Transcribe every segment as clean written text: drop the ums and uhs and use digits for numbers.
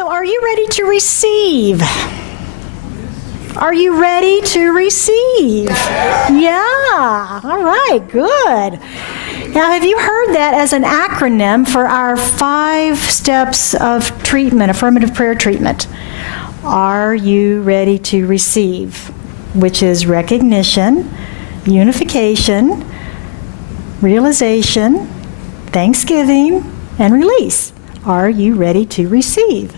So are you ready to receive? Are you ready to receive? Yeah. All right, good. Now, have you heard that as an acronym for our 5 steps of treatment, affirmative prayer treatment? Are you ready to receive? Which is recognition, unification, realization, thanksgiving, and release. Are you ready to receive?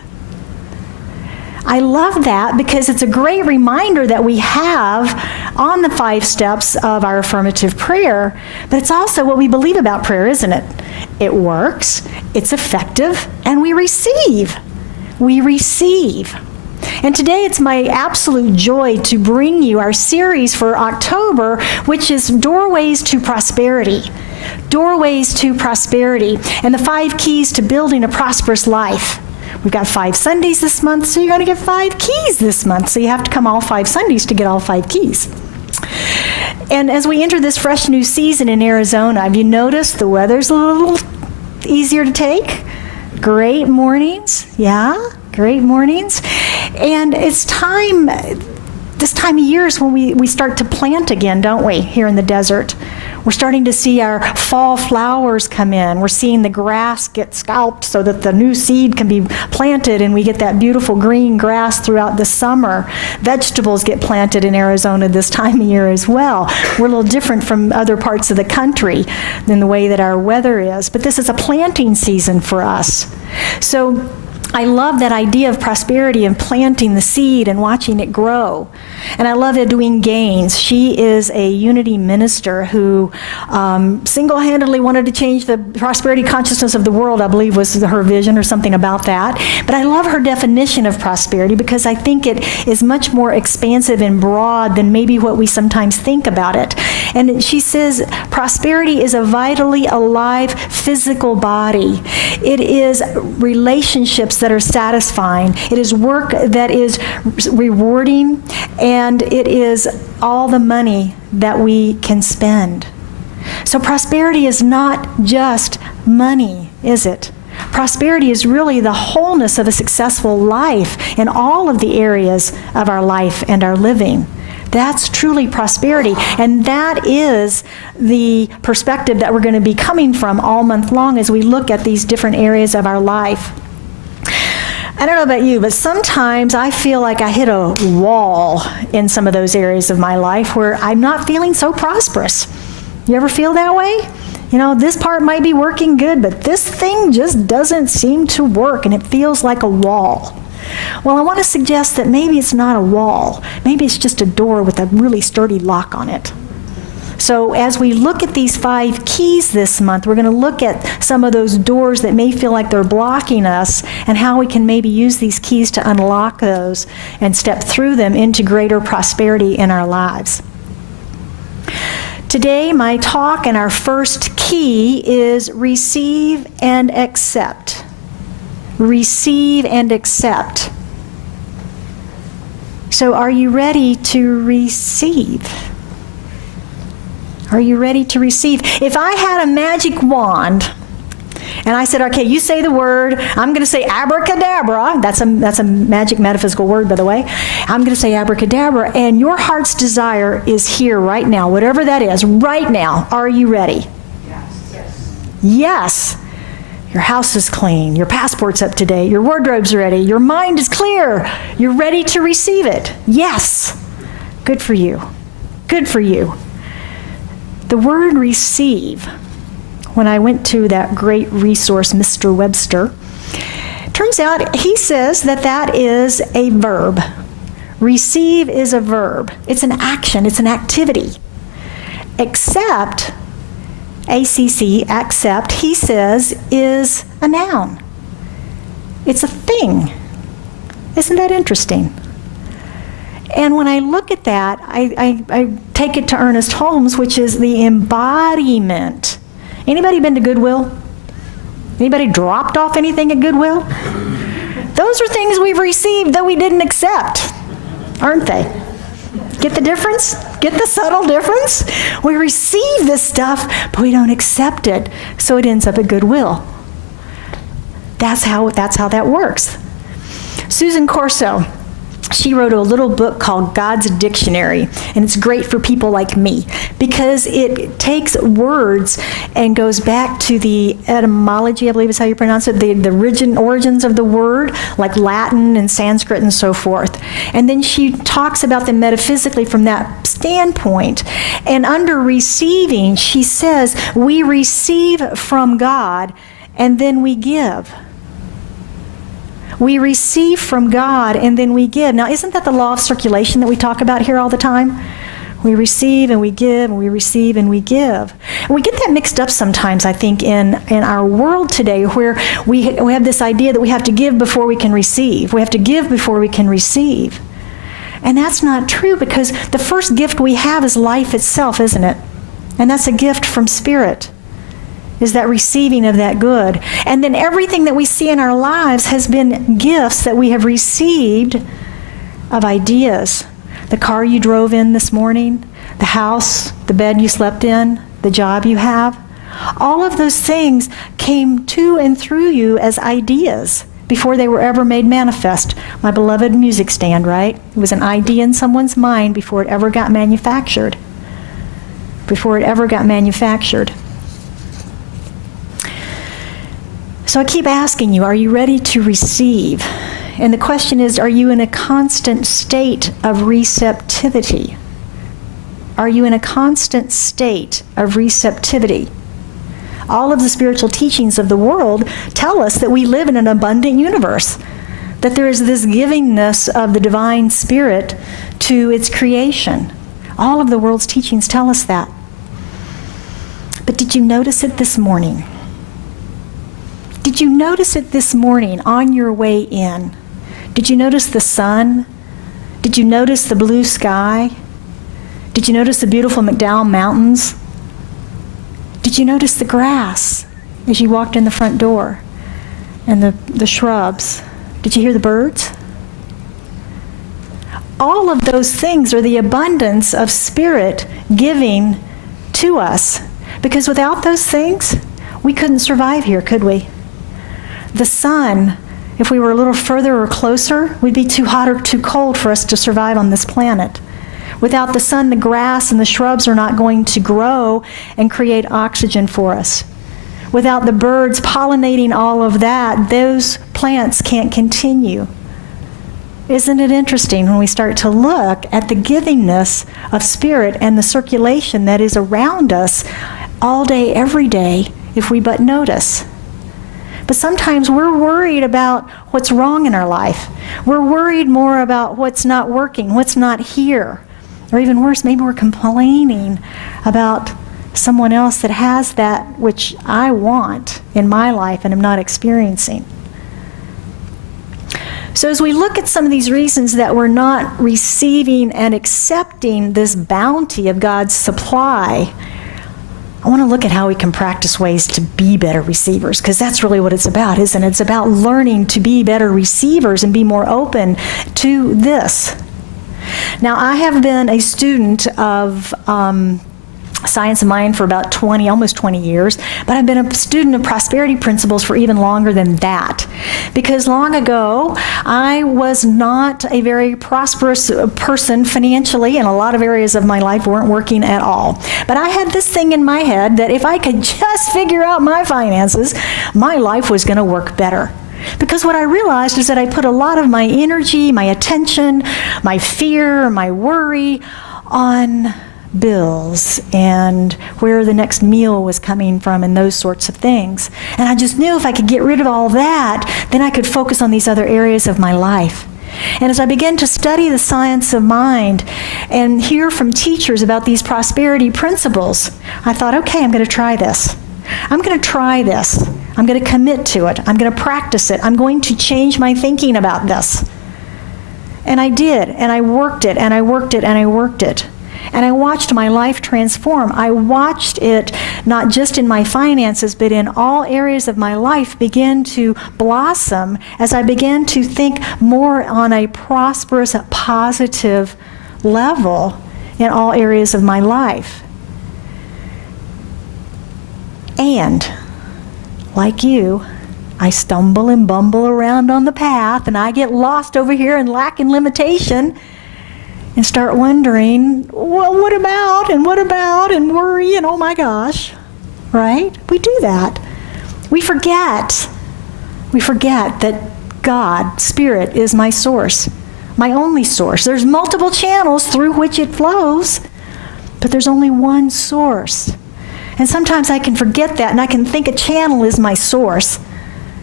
I love that because it's a great reminder that we have on the 5 steps of our affirmative prayer, but it's also what we believe about prayer, isn't it? It works, it's effective, and we receive. We receive. And today it's my absolute joy to bring you our series for October, which is Doorways to Prosperity. Doorways to Prosperity, and the 5 keys to building a prosperous life. We've got 5 Sundays this month, so you're going to get 5 keys this month. So you have to come all 5 Sundays to get all 5 keys. And as we enter this fresh new season in Arizona, have you noticed the weather's a little easier to take? Great mornings, yeah, great mornings. And it's time, this time of year is when we start to plant again, don't we, here in the desert? We're starting to see our fall flowers come in. We're seeing the grass get scalped so that the new seed can be planted and we get that beautiful green grass throughout the summer. Vegetables get planted in Arizona this time of year as well. We're a little different from other parts of the country than the way that our weather is, but this is a planting season for us. So I love that idea of prosperity and planting the seed and watching it grow. And I love Edwene Gaines. She is a unity minister who single-handedly wanted to change the prosperity consciousness of the world, I believe was her vision or something about that. But I love her definition of prosperity because I think it is much more expansive and broad than maybe what we sometimes think about it. And she says prosperity is a vitally alive physical body. It is relationships that are satisfying. It is work that is rewarding, and it is all the money that we can spend. So prosperity is not just money, is it? Prosperity is really the wholeness of a successful life in all of the areas of our life and our living. That's truly prosperity, and that is the perspective that we're going to be coming from all month long as we look at these different areas of our life. I don't know about you, but sometimes I feel like I hit a wall in some of those areas of my life where I'm not feeling so prosperous. You ever feel that way? You know, this part might be working good, but this thing just doesn't seem to work, and it feels like a wall. Well, I want to suggest that maybe it's not a wall. Maybe it's just a door with a really sturdy lock on it. So as we look at these 5 keys this month, we're going to look at some of those doors that may feel like they're blocking us and how we can maybe use these keys to unlock those and step through them into greater prosperity in our lives. Today, my talk and our first key is receive and accept. Receive and accept. So are you ready to receive? Are you ready to receive? If I had a magic wand and I said, okay, you say the word, I'm going to say abracadabra. That's a magic metaphysical word, by the way. I'm going to say abracadabra, and your heart's desire is here right now, whatever that is, right now. Are you ready? Yes. Yes. Your house is clean. Your passport's up to date. Your wardrobe's ready. Your mind is clear. You're ready to receive it. Yes. Good for you. Good for you. The word receive, when I went to that great resource, Mr. Webster, turns out he says that that is a verb. Receive is a verb. It's an action. It's an activity. Accept, ACC, accept, he says, is a noun. It's a thing. Isn't that interesting? And when I look at that, I take it to Ernest Holmes, which is the embodiment. Anybody been to Goodwill? Anybody dropped off anything at Goodwill? Those are things we've received that we didn't accept, aren't they? Get the difference? Get the subtle difference? We receive this stuff, but we don't accept it, so it ends up at Goodwill. That's how that works. Susan Corso, she wrote a little book called God's Dictionary, and it's great for people like me because it takes words and goes back to the etymology, I believe is how you pronounce it, the origins of the word, like Latin and Sanskrit and so forth. And then she talks about them metaphysically from that standpoint. And under receiving, she says, we receive from God and then we give. We receive from God and then we give. Now, isn't that the law of circulation that we talk about here all the time? We receive and we give, and we receive and we give. And we get that mixed up sometimes, I think, in our world today, where we have this idea that we have to give before we can receive. We have to give before we can receive. And that's not true, because the first gift we have is life itself, isn't it? And that's a gift from Spirit. Is that receiving of that good. And then everything that we see in our lives has been gifts that we have received of ideas. The car you drove in this morning, the house, the bed you slept in, the job you have. All of those things came to and through you as ideas before they were ever made manifest. My beloved music stand, right? It was an idea in someone's mind before it ever got manufactured. Before it ever got manufactured. So I keep asking you, are you ready to receive? And the question is, are you in a constant state of receptivity? Are you in a constant state of receptivity? All of the spiritual teachings of the world tell us that we live in an abundant universe, that there is this givingness of the divine spirit to its creation. All of the world's teachings tell us that. But did you notice it this morning? Did you notice it this morning on your way in? Did you notice the sun? Did you notice the blue sky? Did you notice the beautiful McDowell Mountains? Did you notice the grass as you walked in the front door? And the shrubs? Did you hear the birds? All of those things are the abundance of Spirit giving to us. Because without those things, we couldn't survive here, could we? The sun, if we were a little further or closer, would be too hot or too cold for us to survive on this planet. Without the sun, the grass and the shrubs are not going to grow and create oxygen for us. Without the birds pollinating all of that, those plants can't continue. Isn't it interesting when we start to look at the givingness of Spirit and the circulation that is around us all day, every day, if we but notice? But sometimes we're worried about what's wrong in our life. We're worried more about what's not working, what's not here. Or even worse, maybe we're complaining about someone else that has that which I want in my life and am not experiencing. So as we look at some of these reasons that we're not receiving and accepting this bounty of God's supply, I want to look at how we can practice ways to be better receivers, because that's really what it's about, isn't it? It's about learning to be better receivers and be more open to this. Now, I have been a student of science of mind for about almost 20 years, but I've been a student of prosperity principles for even longer than that. Because long ago, I was not a very prosperous person financially, and a lot of areas of my life weren't working at all. But I had this thing in my head that if I could just figure out my finances, my life was going to work better. Because what I realized is that I put a lot of my energy, my attention, my fear, my worry on bills and where the next meal was coming from and those sorts of things. And I just knew if I could get rid of all that, then I could focus on these other areas of my life. And as I began to study the science of mind and hear from teachers about these prosperity principles, I thought, okay, I'm going to try this. I'm going to try this. I'm going to commit to it. I'm going to practice it. I'm going to change my thinking about this. And I did, and I worked it, and I worked it, and I worked it. And I watched my life transform. I watched it, not just in my finances, but in all areas of my life, begin to blossom as I began to think more on a prosperous, positive level in all areas of my life. And, like you, I stumble and bumble around on the path, and I get lost over here and lack in limitation and start wondering, well, what about, and worry, and oh my gosh, right? We do that. We forget that God, Spirit, is my source, my only source. There's multiple channels through which it flows, but there's only one source. And sometimes I can forget that, and I can think a channel is my source,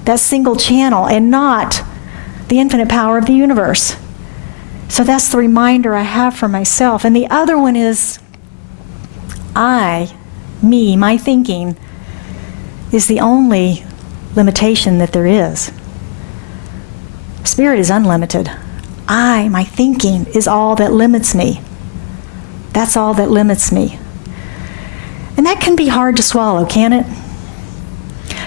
that single channel, and not the infinite power of the universe. So that's the reminder I have for myself. And the other one is my thinking is the only limitation that there is. Spirit is unlimited. My thinking is all that limits me. That's all that limits me. And that can be hard to swallow, can it?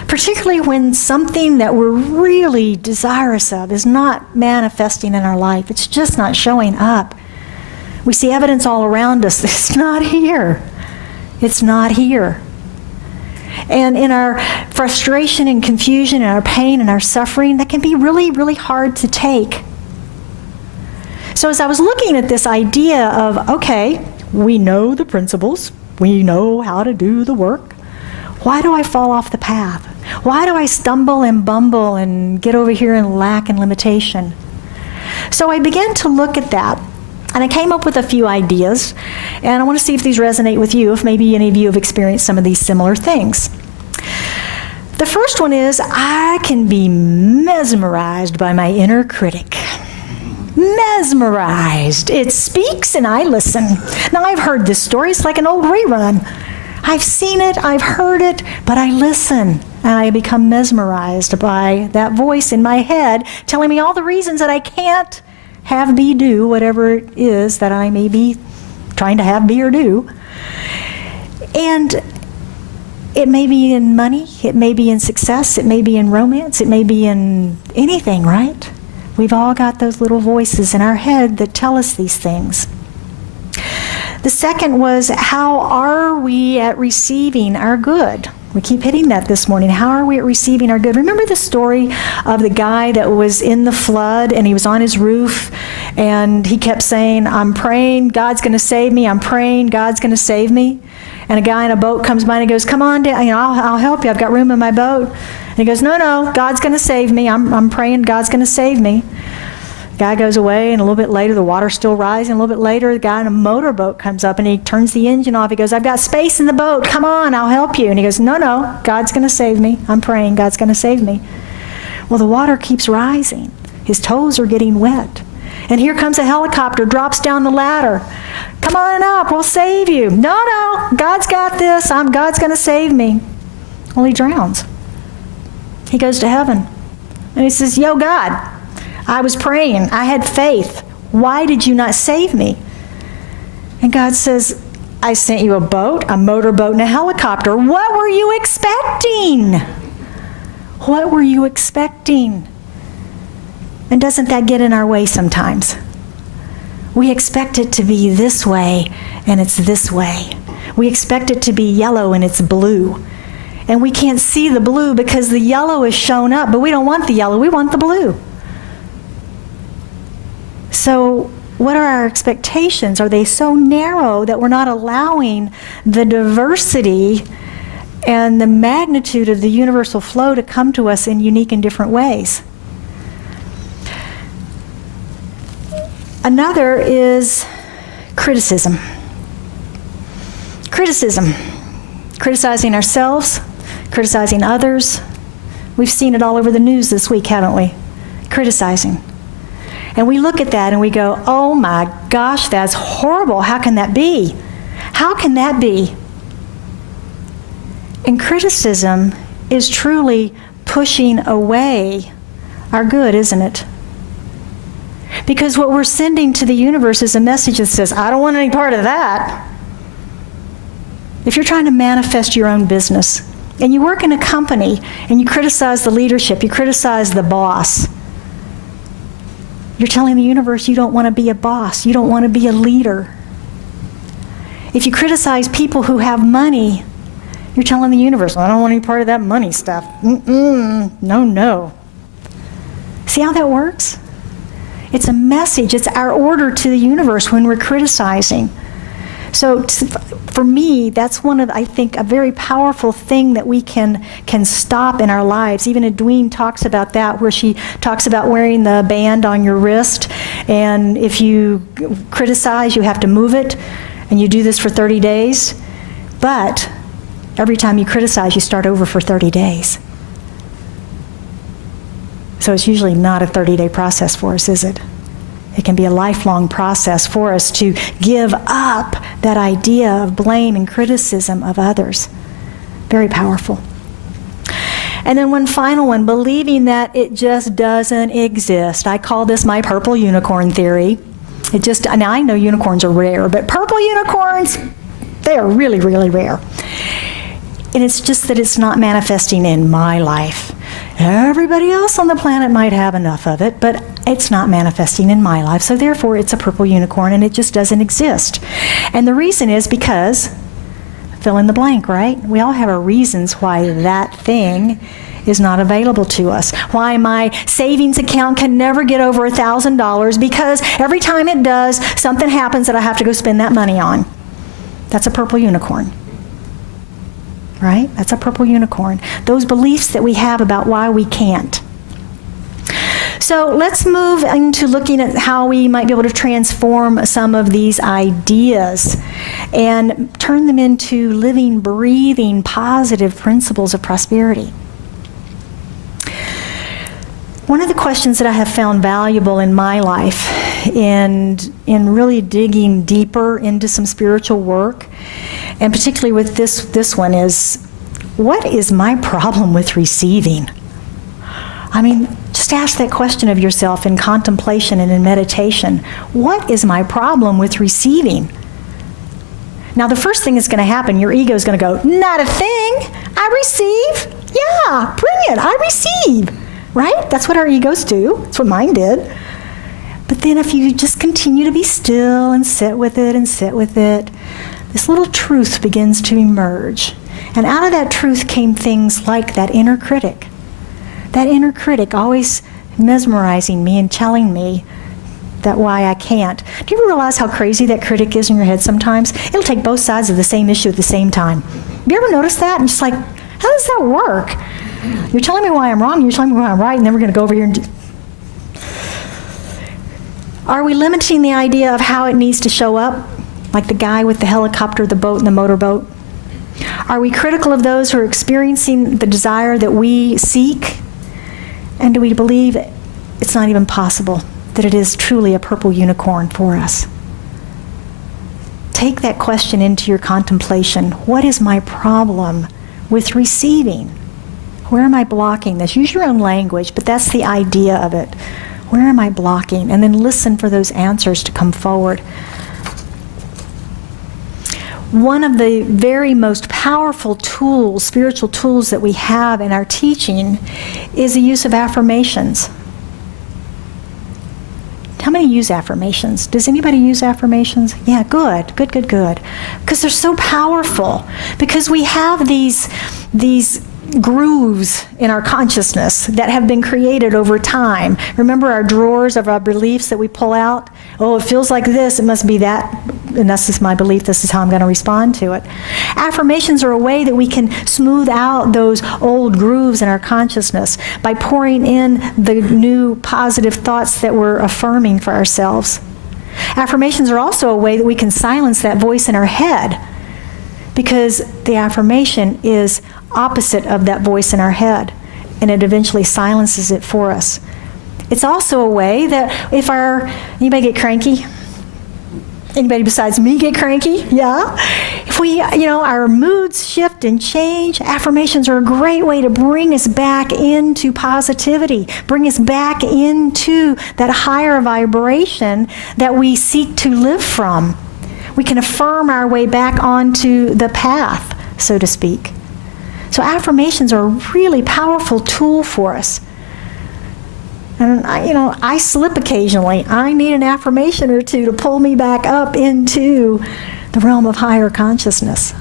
Particularly when something that we're really desirous of is not manifesting in our life. It's just not showing up. We see evidence all around us. It's not here. It's not here. And in our frustration and confusion and our pain and our suffering, that can be really, really hard to take. So as I was looking at this idea of, okay, we know the principles, we know how to do the work, why do I fall off the path? Why do I stumble and bumble and get over here and lack in limitation? So I began to look at that, and I came up with a few ideas, and I want to see if these resonate with you, if maybe any of you have experienced some of these similar things. The first one is, I can be mesmerized by my inner critic. Mesmerized. It speaks and I listen. Now, I've heard this story. It's like an old rerun. I've seen it, I've heard it, but I listen, and I become mesmerized by that voice in my head telling me all the reasons that I can't have, be, do whatever it is that I may be trying to have, be, or do. And it may be in money, it may be in success, it may be in romance, it may be in anything, right? We've all got those little voices in our head that tell us these things. The second was, how are we at receiving our good? We keep hitting that this morning. How are we at receiving our good? Remember the story of the guy that was in the flood and he was on his roof and he kept saying, I'm praying, God's going to save me. I'm praying, God's going to save me. And a guy in a boat comes by and he goes, come on down, I'll help you. I've got room in my boat. And he goes, no, God's going to save me. I'm praying, God's going to save me. Guy goes away, and a little bit later, the water's still rising. A little bit later, the guy in a motorboat comes up, and he turns the engine off. He goes, I've got space in the boat. Come on, I'll help you. And he goes, no, God's going to save me. I'm praying, God's going to save me. Well, the water keeps rising. His toes are getting wet. And here comes a helicopter, drops down the ladder. Come on up, we'll save you. No, God's got this. God's going to save me. Well, he drowns. He goes to heaven. And he says, yo, God, I was praying. I had faith. Why did you not save me? And God says, I sent you a boat, a motorboat, and a helicopter. What were you expecting? What were you expecting? And doesn't that get in our way sometimes? We expect it to be this way, and it's this way. We expect it to be yellow, and it's blue. And we can't see the blue because the yellow is shown up, but we don't want the yellow, we want the blue. So what are our expectations? Are they so narrow that we're not allowing the diversity and the magnitude of the universal flow to come to us in unique and different ways? Another is criticism. Criticizing ourselves, criticizing others. We've seen it all over the news this week, haven't we? Criticizing. And we look at that and we go, oh my gosh, that's horrible. How can that be? How can that be? And criticism is truly pushing away our good, isn't it? Because what we're sending to the universe is a message that says, I don't want any part of that. If you're trying to manifest your own business, and you work in a company, and you criticize the leadership, you criticize the boss, you're telling the universe you don't want to be a boss, you don't want to be a leader. If you criticize people who have money, You're telling the universe, well, I don't want any part of that money stuff. No. See how that works? It's a message. It's our order to the universe when we're criticizing. So for me, that's one of, I think, a very powerful thing that we can stop in our lives. Even Edwene talks about that, where she talks about wearing the band on your wrist. And if you criticize, you have to move it. And you do this for 30 days. But every time you criticize, you start over for 30 days. So it's usually not a 30-day process for us, is it? It can be a lifelong process for us to give up that idea of blame and criticism of others. Very powerful. And then one final one, believing that it just doesn't exist. I call this my purple unicorn theory. Now I know unicorns are rare, but purple unicorns, they are really, really rare. And it's just that it's not manifesting in my life. Everybody else on the planet might have enough of it, but it's not manifesting in my life. So therefore, it's a purple unicorn, and it just doesn't exist. And the reason is because, fill in the blank, right? We all have our reasons why that thing is not available to us. Why my savings account can never get over $1,000, because every time it does, something happens that I have to go spend that money on. That's a purple unicorn. Right? That's a purple unicorn. Those beliefs that we have about why we can't. So let's move into looking at how we might be able to transform some of these ideas and turn them into living, breathing, positive principles of prosperity. One of the questions that I have found valuable in my life in really digging deeper into some spiritual work, and particularly with this one, is, what is my problem with receiving? I mean, just ask that question of yourself in contemplation and in meditation. What is my problem with receiving? Now, the first thing that's going to happen, your ego is going to go, not a thing. I receive. Yeah, bring it. I receive. Right? That's what our egos do. That's what mine did. But then if you just continue to be still and sit with it, this little truth begins to emerge. And out of that truth came things like that inner critic. That inner critic always mesmerizing me and telling me that why I can't. Do you ever realize how crazy that critic is in your head sometimes? It'll take both sides of the same issue at the same time. Have you ever noticed that? And just like, how does that work? You're telling me why I'm wrong, you're telling me why I'm right, and then we're going to go over here and do... Are we limiting the idea of how it needs to show up? Like the guy with the helicopter, the boat, and the motorboat? Are we critical of those who are experiencing the desire that we seek? And do we believe it's not even possible that it is truly a purple unicorn for us? Take that question into your contemplation. What is my problem with receiving? Where am I blocking this? Use your own language, but that's the idea of it. Where am I blocking? And then listen for those answers to come forward. One of the very most powerful tools, spiritual tools that we have in our teaching is the use of affirmations. How many use affirmations? Does anybody use affirmations? Yeah, good. Because they're so powerful. Because we have these grooves in our consciousness that have been created over time. Remember our drawers of our beliefs that we pull out? Oh, it feels like this, it must be that, and this is my belief, this is how I'm going to respond to it. Affirmations are a way that we can smooth out those old grooves in our consciousness by pouring in the new positive thoughts that we're affirming for ourselves. Affirmations are also a way that we can silence that voice in our head, because the affirmation is opposite of that voice in our head, and it eventually silences it for us. It's also a way that if anybody get cranky? Anybody besides me get cranky? Yeah? If our moods shift and change, affirmations are a great way to bring us back into positivity, bring us back into that higher vibration that we seek to live from. We can affirm our way back onto the path, so to speak. So affirmations are a really powerful tool for us. And I slip occasionally. I need an affirmation or two to pull me back up into the realm of higher consciousness.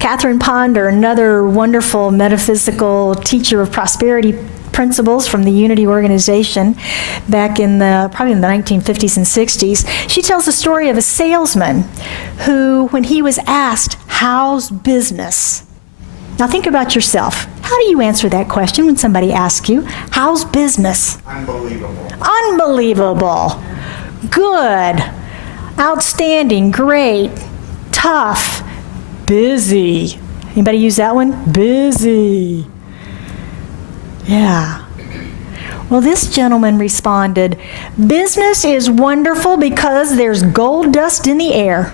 Catherine Ponder, another wonderful metaphysical teacher of prosperity principles from the Unity organization back in probably in the 1950s and 60s. She tells the story of a salesman who, when he was asked, "How's business?" Now think about yourself. How do you answer that question when somebody asks you, "How's business?" Unbelievable. Unbelievable. Good. Outstanding. Great. Tough. Busy. Anybody use that one? Busy. Yeah. Well, this gentleman responded, "Business is wonderful because there's gold dust in the air."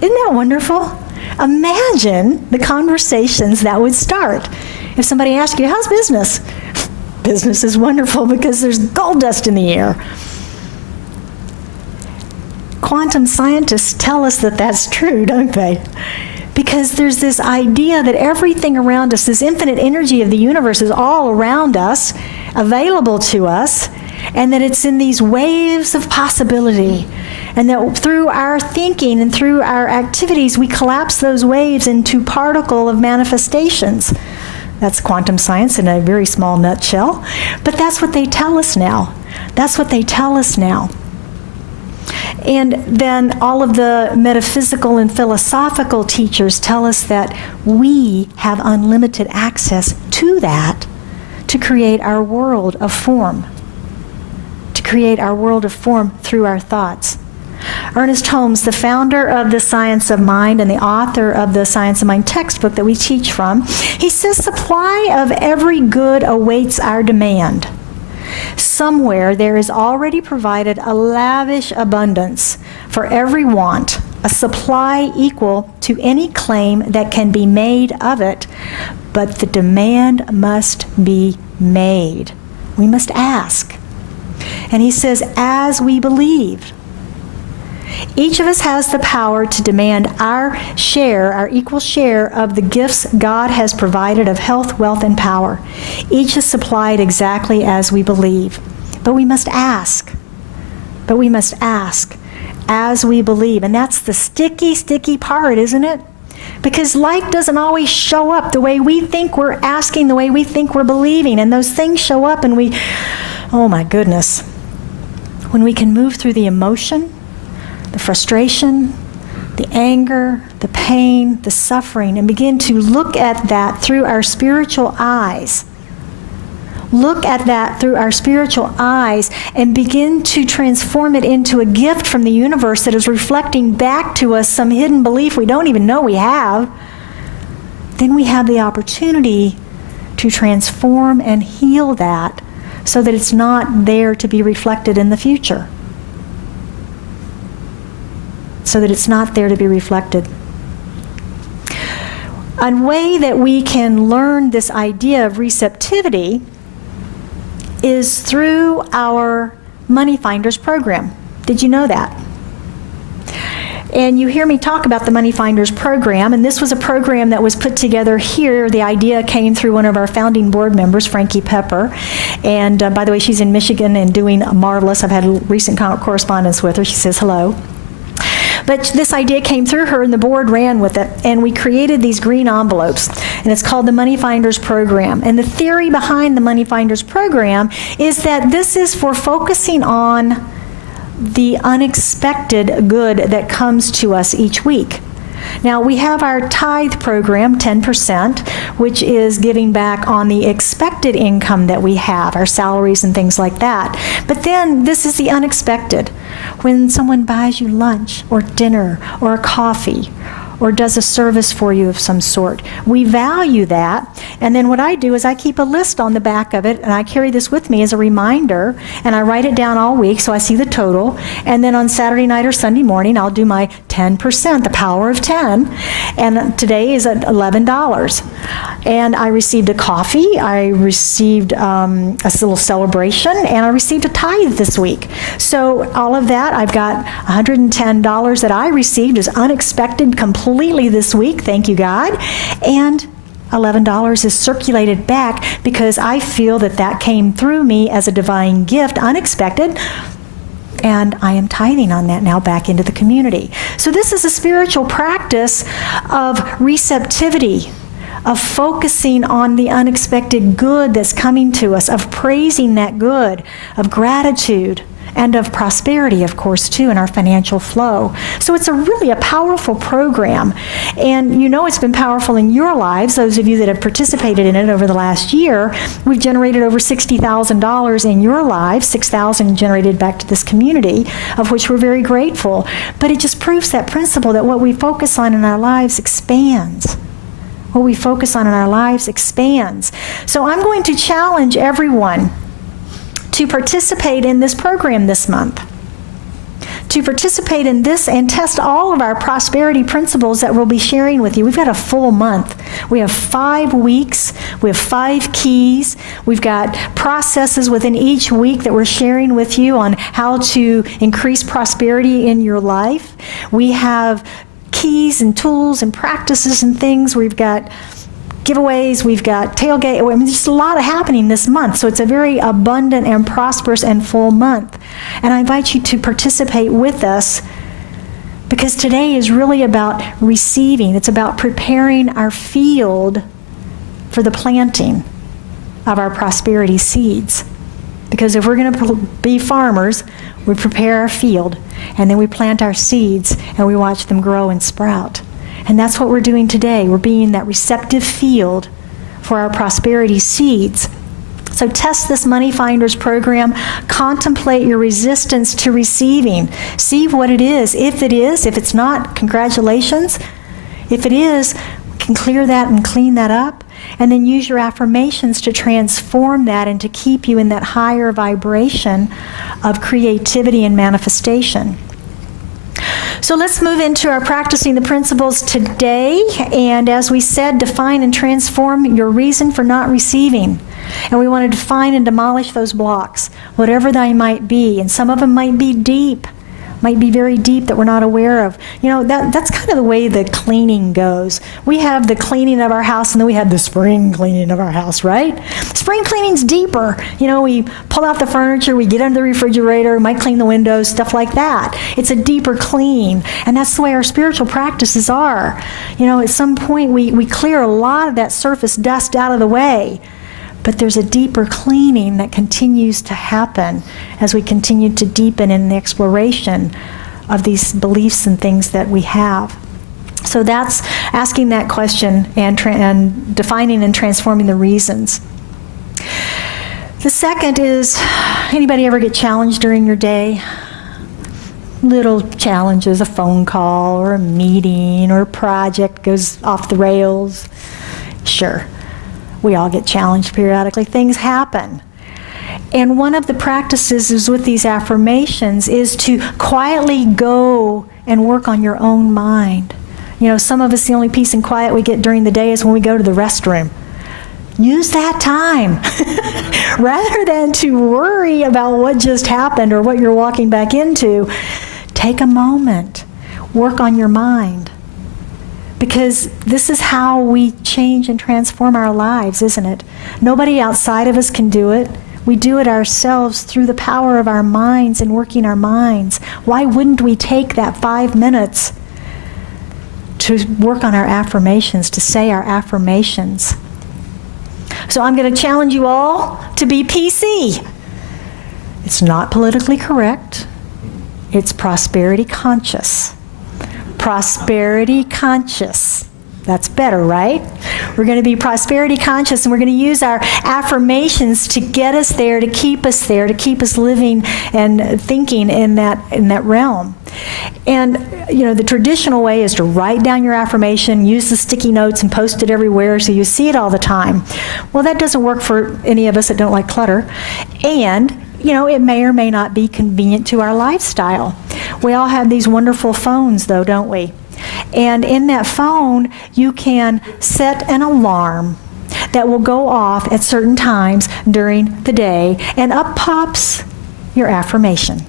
Isn't that wonderful? Imagine the conversations that would start. If somebody asked you, "How's business?" "Business is wonderful because there's gold dust in the air." Quantum scientists tell us that that's true, don't they? Because there's this idea that everything around us, this infinite energy of the universe, is all around us, available to us, and that it's in these waves of possibility. And that through our thinking and through our activities, we collapse those waves into particle of manifestations. That's quantum science in a very small nutshell. But that's what they tell us now. That's what they tell us now. And then all of the metaphysical and philosophical teachers tell us that we have unlimited access to that to create our world of form. To create our world of form through our thoughts. Ernest Holmes, the founder of the Science of Mind and the author of the Science of Mind textbook that we teach from, he says, "Supply of every good awaits our demand. Somewhere there is already provided a lavish abundance for every want, a supply equal to any claim that can be made of it, but the demand must be made." We must ask. And he says, "As we believe." Each of us has the power to demand our share, our equal share of the gifts God has provided of health, wealth, and power. Each is supplied exactly as we believe. But we must ask. But we must ask as we believe. And that's the sticky, sticky part, isn't it? Because life doesn't always show up the way we think we're asking, the way we think we're believing. And those things show up and we, oh my goodness, when we can move through the emotion, the frustration, the anger, the pain, the suffering, and begin to look at that through our spiritual eyes. Look at that through our spiritual eyes and begin to transform it into a gift from the universe that is reflecting back to us some hidden belief we don't even know we have. Then we have the opportunity to transform and heal that so that it's not there to be reflected in the future. So that it's not there to be reflected. A way that we can learn this idea of receptivity is through our Money Finders program. Did you know that? And you hear me talk about the Money Finders program, and this was a program that was put together here. The idea came through one of our founding board members, Frankie Pepper. And by the way, she's in Michigan and doing marvelous. I've had a recent correspondence with her. She says hello. But this idea came through her, and the board ran with it, and we created these green envelopes, and it's called the Money Finders Program. And the theory behind the Money Finders Program is that this is for focusing on the unexpected good that comes to us each week. Now, we have our tithe program, 10%, which is giving back on the expected income that we have, our salaries and things like that. But then this is the unexpected. When someone buys you lunch or dinner or a coffee or does a service for you of some sort. We value that, and then what I do is I keep a list on the back of it, and I carry this with me as a reminder, and I write it down all week so I see the total, and then on Saturday night or Sunday morning I'll do my 10%, the power of 10, and today is at $11. And I received a coffee, I received a little celebration, and I received a tithe this week. So all of that, I've got $110 that I received as unexpected completely this week, thank you God, and $11 is circulated back because I feel that that came through me as a divine gift, unexpected, And I am tithing on that now back into the community. So this is a spiritual practice of receptivity, of focusing on the unexpected good that's coming to us, of praising that good, of gratitude, and of prosperity, of course, too, in our financial flow. So it's really a powerful program. And you know it's been powerful in your lives, those of you that have participated in it over the last year. We've generated over $60,000 in your lives, $6,000 generated back to this community, of which we're very grateful. But it just proves that principle that what we focus on in our lives expands. What we focus on in our lives expands. So I'm going to challenge everyone to participate in this program this month. To participate in this and test all of our prosperity principles that we'll be sharing with you. We've got a full month. We have 5 weeks. We have 5 keys. We've got processes within each week that we're sharing with you on how to increase prosperity in your life. We have keys and tools and practices and things. We've got giveaways, we've got tailgate. I mean, there's a lot happening this month, so it's a very abundant and prosperous and full month. And I invite you to participate with us, because today is really about receiving. It's about preparing our field for the planting of our prosperity seeds. Because if we're going to be farmers, we prepare our field, and then we plant our seeds, and we watch them grow and sprout. And that's what we're doing today. We're being that receptive field for our prosperity seeds. So test this Money Finders program. Contemplate your resistance to receiving. See what it is. If it's not, congratulations. If it is, we can clear that and clean that up. And then use your affirmations to transform that and to keep you in that higher vibration of creativity and manifestation. So let's move into our practicing the principles today. And as we said, define and transform your reason for not receiving. And we want to define and demolish those blocks, whatever they might be. And some of them might be deep, might be very deep that we're not aware of. You know, that's kind of the way the cleaning goes. We have the cleaning of our house, and then we have the spring cleaning of our house, right? Spring cleaning's deeper. You know, we pull out the furniture, we get under the refrigerator, might clean the windows, stuff like that. It's a deeper clean, and that's the way our spiritual practices are. You know, at some point we clear a lot of that surface dust out of the way. But there's a deeper cleaning that continues to happen as we continue to deepen in the exploration of these beliefs and things that we have. So that's asking that question and defining and transforming the reasons. The second is, anybody ever get challenged during your day? Little challenges, a phone call or a meeting or a project goes off the rails. Sure. We all get challenged periodically. Things happen. And one of the practices is with these affirmations is to quietly go and work on your own mind. You know, some of us, the only peace and quiet we get during the day is when we go to the restroom. Use that time. Rather than to worry about what just happened or what you're walking back into, take a moment. Work on your mind. Because this is how we change and transform our lives, isn't it? Nobody outside of us can do it. We do it ourselves through the power of our minds and working our minds. Why wouldn't we take that 5 minutes to work on our affirmations, to say our affirmations? So I'm going to challenge you all to be PC. It's not politically correct. It's prosperity conscious. Prosperity conscious. That's better, right? We're going to be prosperity conscious, and we're going to use our affirmations to get us there, to keep us there, to keep us living and thinking in that realm. And, you know, the traditional way is to write down your affirmation, use the sticky notes and post it everywhere so you see it all the time. Well, that doesn't work for any of us that don't like clutter. And you know, it may or may not be convenient to our lifestyle. We all have these wonderful phones, though, don't we? And in that phone, you can set an alarm that will go off at certain times during the day, and up pops your affirmation,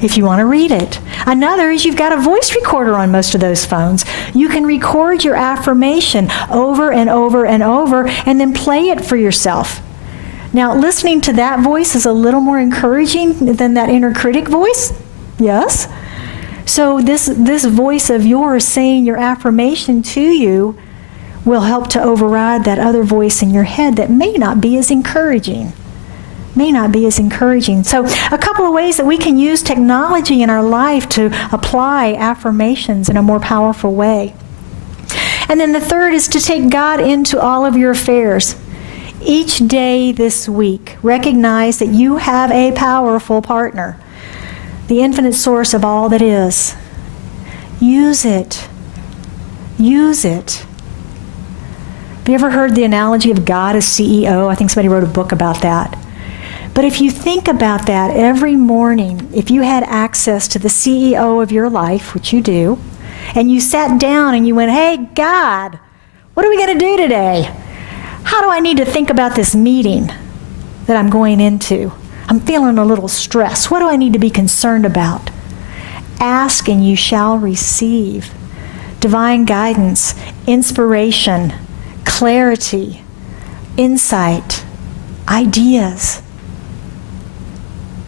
if you want to read it. Another is you've got a voice recorder on most of those phones. You can record your affirmation over and over and over, and then play it for yourself. Now, listening to that voice is a little more encouraging than that inner critic voice. Yes? So this voice of yours saying your affirmation to you will help to override that other voice in your head that may not be as encouraging. So a couple of ways that we can use technology in our life to apply affirmations in a more powerful way. And then the third is to take God into all of your affairs. Each day this week, recognize that you have a powerful partner, the infinite source of all that is. Use it. Use it. Have you ever heard the analogy of God as CEO? I think somebody wrote a book about that. But if you think about that every morning, if you had access to the CEO of your life, which you do, and you sat down and you went, hey, God, what are we going to do today? How do I need to think about this meeting that I'm going into? I'm feeling a little stressed. What do I need to be concerned about? Ask and you shall receive divine guidance, inspiration, clarity, insight, ideas.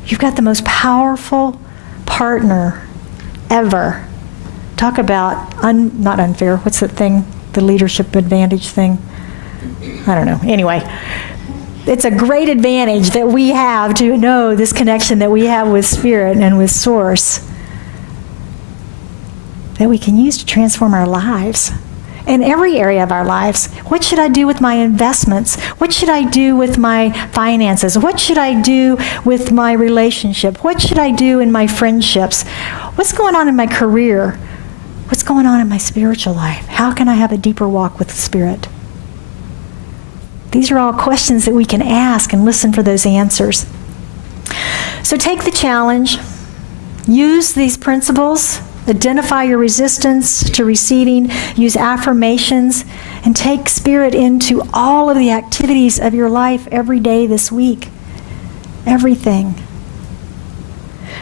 You've got the most powerful partner ever. Talk about, not unfair, what's that thing, the leadership advantage thing? I don't know. Anyway, it's a great advantage that we have to know this connection that we have with Spirit and with Source that we can use to transform our lives. In every area of our lives. What should I do with my investments? What should I do with my finances? What should I do with my relationship? What should I do in my friendships? What's going on in my career? What's going on in my spiritual life? How can I have a deeper walk with the Spirit? These are all questions that we can ask and listen for those answers. So take the challenge. Use these principles. Identify your resistance to receiving, use affirmations, and take Spirit into all of the activities of your life every day this week. Everything.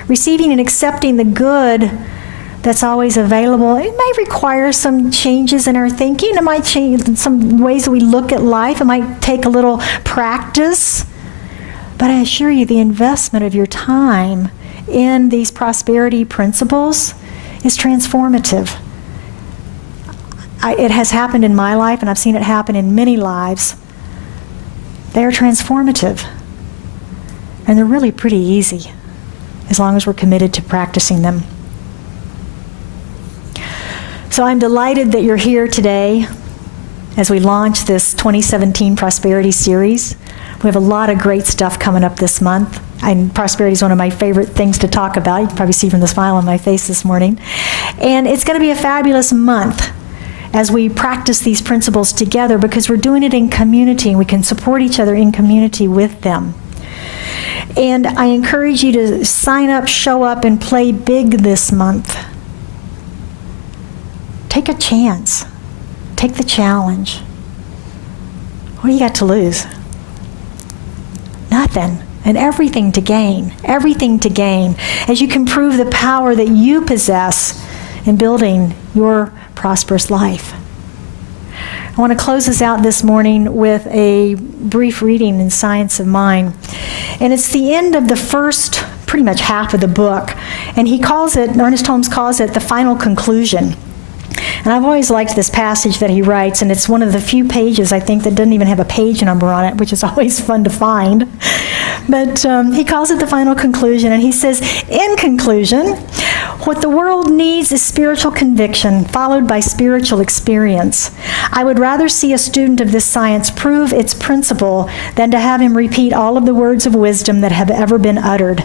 Receiving and accepting the good that's always available. It may require some changes in our thinking. It might change some ways that we look at life. It might take a little practice. But I assure you, the investment of your time in these prosperity principles is transformative. It has happened in my life, and I've seen it happen in many lives. They're transformative. And they're really pretty easy, as long as we're committed to practicing them. So I'm delighted that you're here today as we launch this 2017 Prosperity Series. We have a lot of great stuff coming up this month. And prosperity is one of my favorite things to talk about. You can probably see from the smile on my face this morning. And it's going to be a fabulous month as we practice these principles together, because we're doing it in community and we can support each other in community with them. And I encourage you to sign up, show up, and play big this month. Take a chance. Take the challenge. What do you got to lose? Nothing. And everything to gain. Everything to gain. As you can prove the power that you possess in building your prosperous life. I want to close this out this morning with a brief reading in Science of Mind. And it's the end of the first, pretty much half of the book. And he calls it, Ernest Holmes calls it, the final conclusion. And I've always liked this passage that he writes, and it's one of the few pages, I think, that doesn't even have a page number on it, which is always fun to find. But he calls it the final conclusion, and he says, in conclusion, what the world needs is spiritual conviction, followed by spiritual experience. I would rather see a student of this science prove its principle than to have him repeat all of the words of wisdom that have ever been uttered.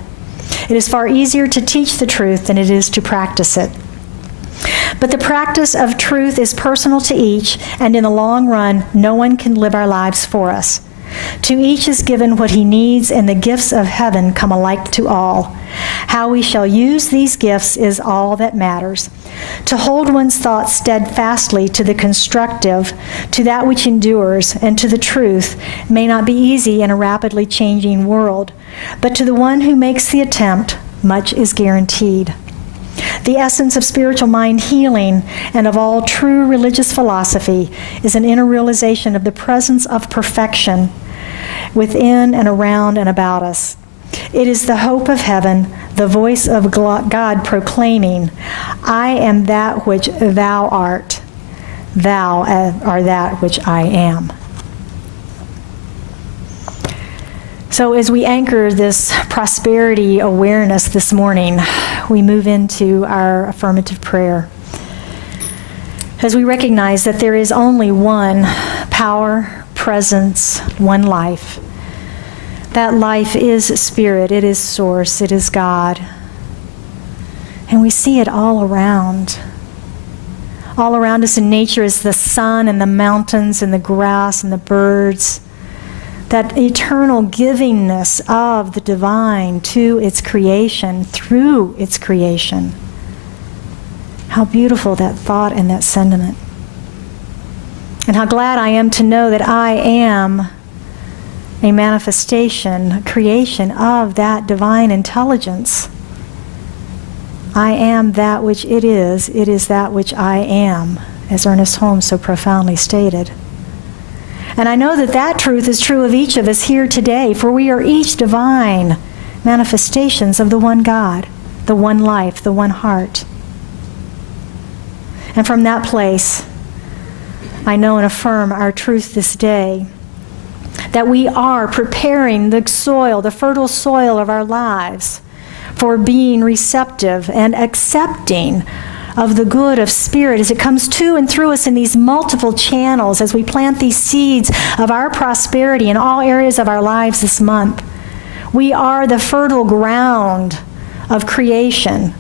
It is far easier to teach the truth than it is to practice it. But the practice of truth is personal to each, and in the long run, no one can live our lives for us. To each is given what he needs, and the gifts of heaven come alike to all. How we shall use these gifts is all that matters. To hold one's thoughts steadfastly to the constructive, to that which endures, and to the truth may not be easy in a rapidly changing world, but to the one who makes the attempt, much is guaranteed. The essence of spiritual mind healing and of all true religious philosophy is an inner realization of the presence of perfection within and around and about us. It is the hope of heaven, the voice of God proclaiming, I am that which thou art. Thou art that which I am. So as we anchor this prosperity awareness this morning, we move into our affirmative prayer. As we recognize that there is only one power, presence, one life. That life is spirit, it is source, it is God. And we see it all around. All around us in nature is the sun and the mountains and the grass and the birds. That eternal givingness of the divine to its creation, through its creation. How beautiful that thought and that sentiment. And how glad I am to know that I am a manifestation, a creation of that divine intelligence. I am that which it is that which I am, as Ernest Holmes so profoundly stated. And I know that that truth is true of each of us here today, for we are each divine manifestations of the one God, the one life, the one heart. And from that place, I know and affirm our truth this day, that we are preparing the soil, the fertile soil of our lives for being receptive and accepting of the good of Spirit as it comes to and through us in these multiple channels as we plant these seeds of our prosperity in all areas of our lives this month. We are the fertile ground of creation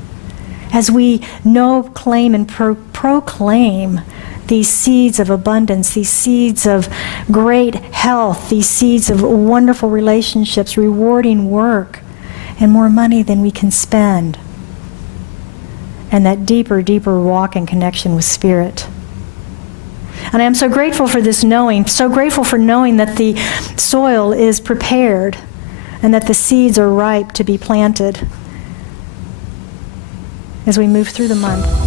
as we know, claim, and proclaim these seeds of abundance, these seeds of great health, these seeds of wonderful relationships, rewarding work, and more money than we can spend. And that deeper, deeper walk in connection with Spirit. And I am so grateful for this knowing, so grateful for knowing that the soil is prepared and that the seeds are ripe to be planted as we move through the month.